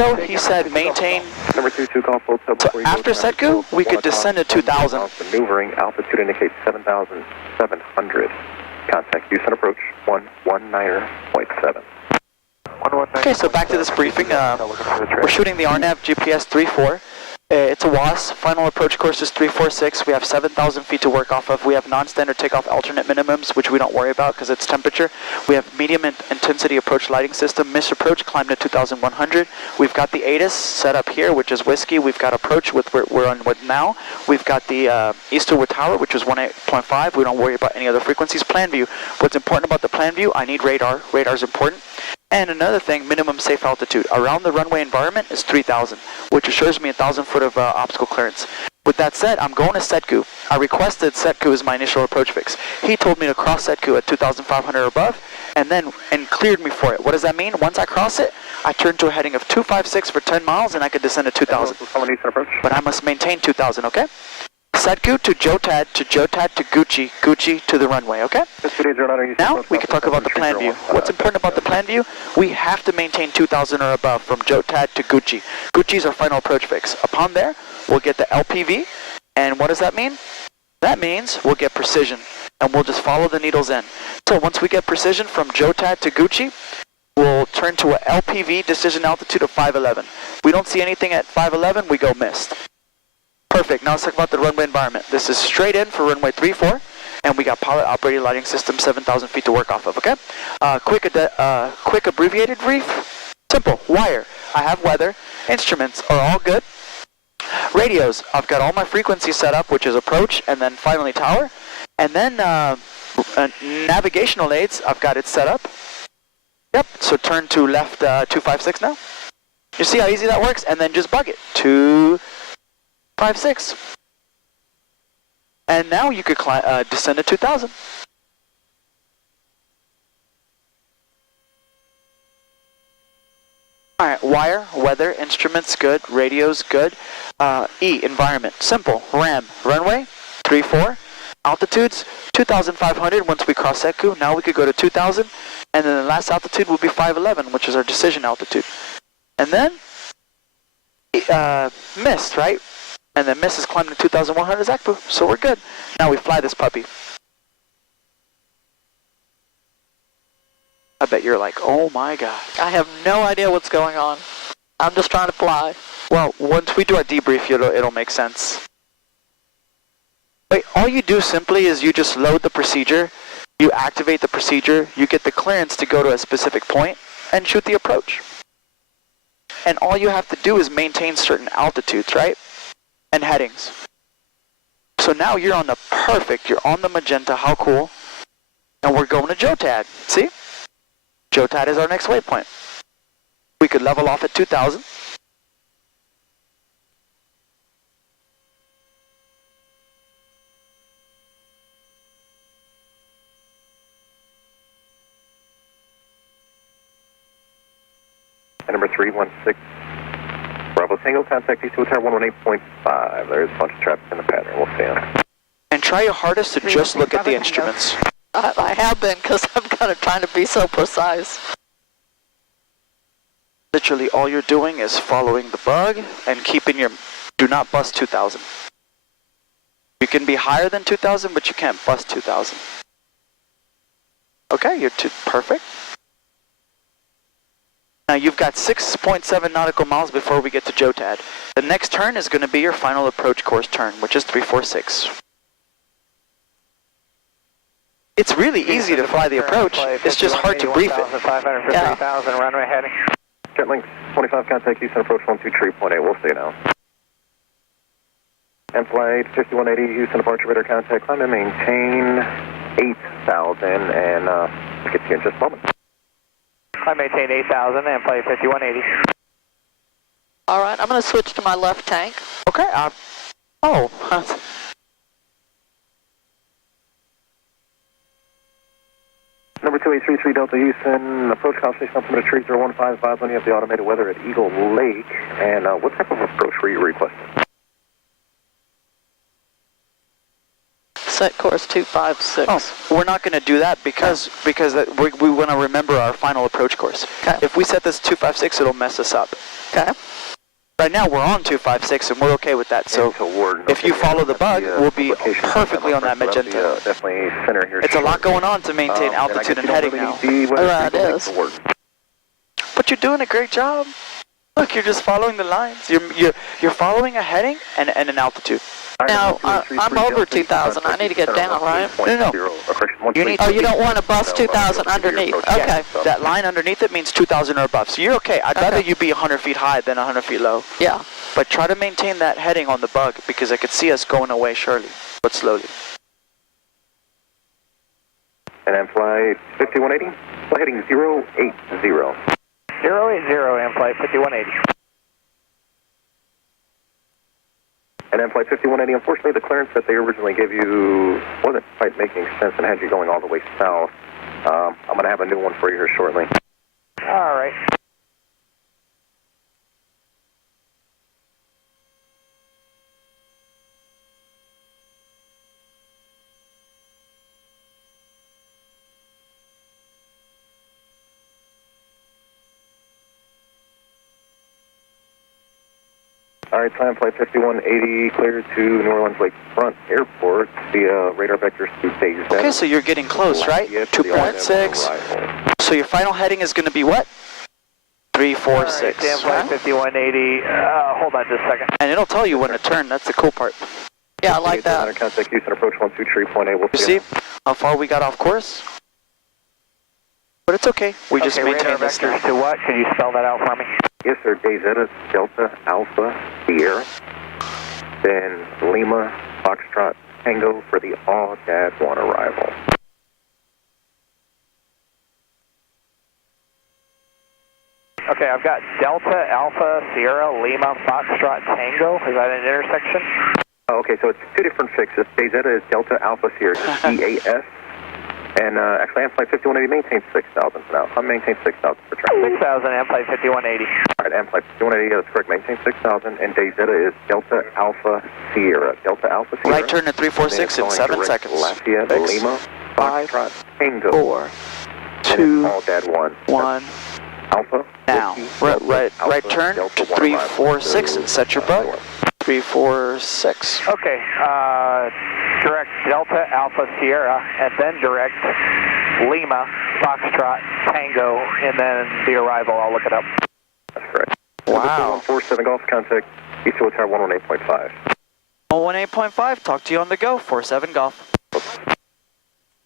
So he said maintain. Number 22, call full tilt. So after SETCU, we could descend to 2,000. Maneuvering, altitude indicates 7,700. Contact Houston approach 119.7. Okay, so back to this briefing. We're shooting the RNAV GPS 34. It's a WAS. Final approach course is 346. We have 7,000 feet to work off of. We have non-standard takeoff alternate minimums, which we don't worry about because it's temperature. We have medium intensity approach lighting system. Miss approach climbed to 2,100. We've got the ATIS set up here, which is whiskey. We've got approach with we're on with now. We've got the Easterwood Tower, which is 18.5. We don't worry about any other frequencies. Plan view. What's important about the plan view? I need radar. Radar's important. And another thing, minimum safe altitude. Around the runway environment is 3,000, which assures me 1,000 foot of obstacle clearance. With that said, I'm going to SETCU. I requested SETCU as my initial approach fix. He told me to cross SETCU at 2,500 or above, and cleared me for it. What does that mean? Once I cross it, I turn to a heading of 256 for 10 miles, and I could descend to 2,000. But I must maintain 2,000, okay? SETCU to JOTAD to JOTAD to Gucci, Gucci to the runway, okay? Now we can talk about the plan view. What's important about the plan view? We have to maintain 2,000 or above from JOTAD to Gucci. Gucci is our final approach fix. Upon there, we'll get the LPV, and what does that mean? That means we'll get precision, and we'll just follow the needles in. So once we get precision from JOTAD to Gucci, we'll turn to a LPV decision altitude of 511. We don't see anything at 511, we go missed. Perfect. Now let's talk about the runway environment. This is straight in for runway 34, and we got pilot operated lighting system 7,000 feet to work off of, okay? Quick abbreviated brief. Simple. Wire. I have weather. Instruments are all good. Radios. I've got all my frequencies set up, which is approach, and then finally tower. And then navigational aids, I've got it set up. Yep. So turn to left 256 now. You see how easy that works? And then just bug it. 256. And now you could descend to 2,000. Alright, wire, weather, instruments, good, radios, good. E, environment, simple, RAM, runway, 34, altitudes, 2,500 once we cross SETCU. Now we could go to 2,000, and then the last altitude will be 511, which is our decision altitude. And then, missed, right? And then miss is climbing to 2,100 ZACPU, so we're good. Now we fly this puppy. I bet you're like, oh my god. I have no idea what's going on. I'm just trying to fly. Well, once we do our debrief, it'll make sense. Wait, all you do simply is you just load the procedure, you activate the procedure, you get the clearance to go to a specific point, and shoot the approach. And all you have to do is maintain certain altitudes, right? And headings. So now you're on the perfect, you're on the magenta, how cool. And we're going to JOTAD, see? JOTAD is our next waypoint. We could level off at 2,000. Number 316. Bravo Tango, contact Eastwood Tower 118.5. There's a bunch of traffic in the pattern. We'll see them. And try your hardest to just look at the instruments. I have been, because I'm kind of trying to be so precise. Literally all you're doing is following the bug and keeping your, do not bust 2,000. You can be higher than 2,000, but you can't bust 2,000. Okay, you're perfect. Now you've got 6.7 nautical miles before we get to JOTAD. The next turn is going to be your final approach course turn, which is 346. It's really easy to fly the approach, it's just hard to brief it. 3,000 runway heading. Jetlink 25, contact Houston approach 123.8, we'll see now. And flight 5180, Houston departure radar contact, climb and maintain 8,000, and we'll get to you in just a moment. I maintain 8,000 and flight 5180. Alright, I'm going to switch to my left tank. Okay, Number 2833 Delta Houston, approach constellation altimeter 3015, advise when you have the automated weather at Eagle Lake, and what type of approach were you requesting? set course 256. Oh, we're not going to do that because we want to remember our final approach course. Okay. If we set this 256, it'll mess us up. Okay. Right now we're on 256 and we're okay with that. So if you follow the bug, we'll be perfectly on that magenta. Definitely center here. It's a lot going on to maintain altitude and heading now. Yeah, it is. But you're doing a great job. Look, you're just following the lines. You're following a heading and an altitude. Now, I'm over 2,000. I need to get down, right? No. You need you don't want to bust 2,000 underneath. Okay. That line underneath it means 2,000 or above. So you're okay. I'd rather you be 100 feet high than 100 feet low. Yeah. But try to maintain that heading on the bug because I could see us going away surely, but slowly. And then flight 5180, flight heading 080. 080 and flight 5180. And then flight 5180, unfortunately the clearance that they originally gave you wasn't quite making sense and had you going all the way south. I'm going to have a new one for you here shortly. All right. All right, time flight 5180 cleared to New Orleans Lakefront Airport via radar vectors to phase. Okay, so you're getting close, right? 2.6. So your final heading is going to be what? 346. Right, flight 5180. Hold on just a second. And it'll tell you when to turn. That's the cool part. Yeah, I like that. Contact Houston approach 123.8. We'll see how far we got off course? But it's okay. We just maintain this now. To what? Can you spell that out for me? Yes, sir. Zeta, Delta, Alpha, Sierra. Then Lima, Foxtrot, Tango for the all-1 arrival. Okay, I've got Delta, Alpha, Sierra, Lima, Foxtrot, Tango. Is that an intersection? Oh, okay, so it's two different fixes. Zeta is Delta, Alpha, Sierra, DAS. And actually, Amflight 5180 maintains 6,000 for now. I'm maintain 6,000 for traffic. 6,000, Amflight 5180. All right, Amflight 5180, that's correct. Maintain 6,000. And Zeta is Delta Alpha Sierra. Delta Alpha Sierra. Right turn at 346 in 7 seconds. Lafayette, Lima, 5, Tango. 4, 2, all dead 1. Alpha. Now, right turn to 346 and set your bug. 346. Okay, direct Delta Alpha Sierra, and then direct Lima Foxtrot Tango, and then the arrival. I'll look it up. That's correct. Wow. 147 Golf, contact Eastwood Tower 118.5. 118.5, talk to you on the go, 47 Golf.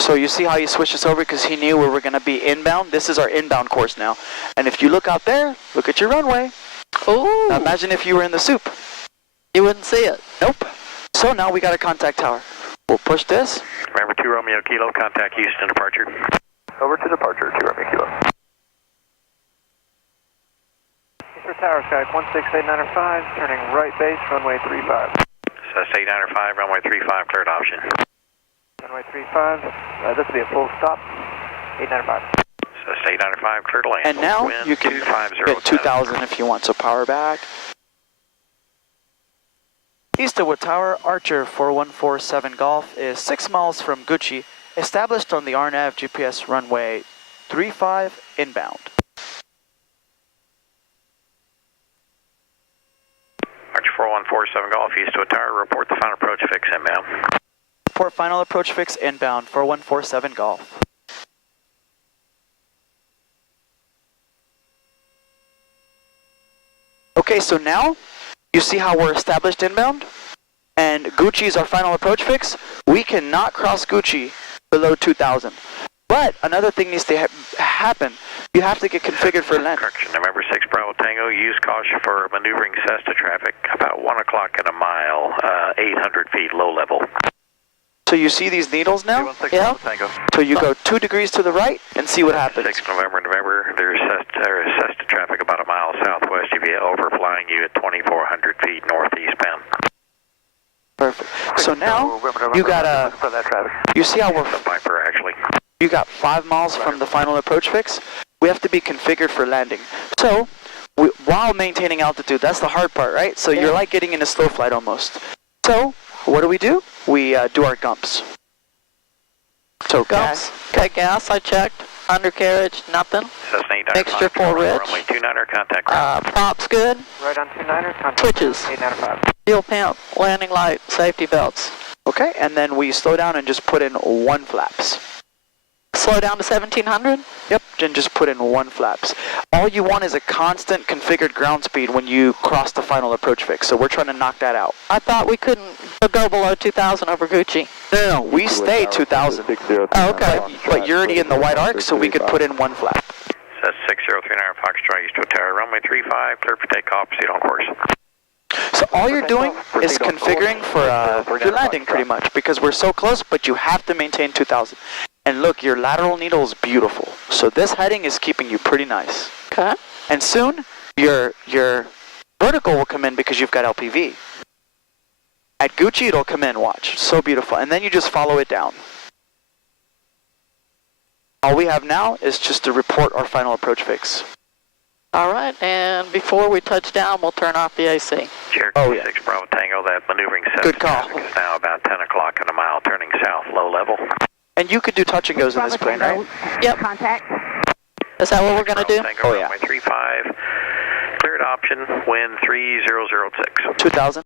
So you see how he switched us over because he knew we were going to be inbound? This is our inbound course now. And if you look out there, look at your runway. Ooh. Now imagine if you were in the soup. You wouldn't see it. Nope. So now we got a contact tower. We'll push this. Remember 2 Romeo Kilo, contact Houston departure. Over to departure, 2 Romeo Kilo. Eastern Tower, Sky 16895, turning right base, runway 35. So 895, runway 35, cleared option. Runway 35, this will be a full stop, 895. So 895, clear to land. And now Wind you can 250 get 2,000 if you want, so power back. Eastwood Tower, Archer 4147 Golf is 6 miles from Gucci, established on the RNAV GPS runway 35 inbound. Archer 4147 Golf, Eastwood Tower, report the final approach fix inbound. Report final approach fix inbound 4147 Golf. Okay, so now you see how we're established inbound? And Gucci is our final approach fix. We cannot cross Gucci below 2,000. But another thing needs to happen. You have to get configured for land. Correction, November 6 Bravo Tango, use caution for maneuvering Cessna traffic about 1 o'clock at a mile, 800 feet low level. So you see these needles now? Yeah. So you go 2 degrees to the right and see what happens. 6 November, there's Cessna traffic about a mile southwest of you, overflying you at 2,400 feet northeastbound. Perfect. So now you got you see how we're Viper actually. You got 5 miles from the final approach fix. We have to be configured for landing. So while maintaining altitude, that's the hard part, right? So you're like getting in a slow flight almost. So what do? We do our gumps. So Gumps. Okay, gas, I checked. Undercarriage, nothing. Cessna 895. Mixture for Rich. Runway 29er, contact ground. Props good. Right on 29er, contact Twitches. 895. Fuel pump, landing light, safety belts. Okay, and then we slow down and just put in 1 flaps. Slow down to 1700. Yep, and just put in 1 flaps. All you want is a constant configured ground speed when you cross the final approach fix, so we're trying to knock that out. I thought we couldn't go below 2000 over Gucci. No, we stay 2000. Oh, okay. But you're already in the white arc, so we could put in 1 flap. Says 6039 Foxtrot, East Tower, runway 35, clear for takeoff, proceed on course. So all you're doing is configuring for your landing pretty much, because we're so close, but you have to maintain 2000. And look, your lateral needle is beautiful. So this heading is keeping you pretty nice. Okay. And soon, your vertical will come in because you've got LPV. At Gucci, it'll come in, watch. So beautiful. And then you just follow it down. All we have now is just to report our final approach fix. All right, and before we touch down, we'll turn off the AC. Cherokee 6 Bravo Tango, that maneuvering Good call. traffic is now about 10 o'clock in a mile, turning south, low level. And you could do touch and goes in this plane, right? Yep. Contact. Is that what we're going to do? Tango, Oh, yeah. runway 35, cleared option, wind 3006. 2000.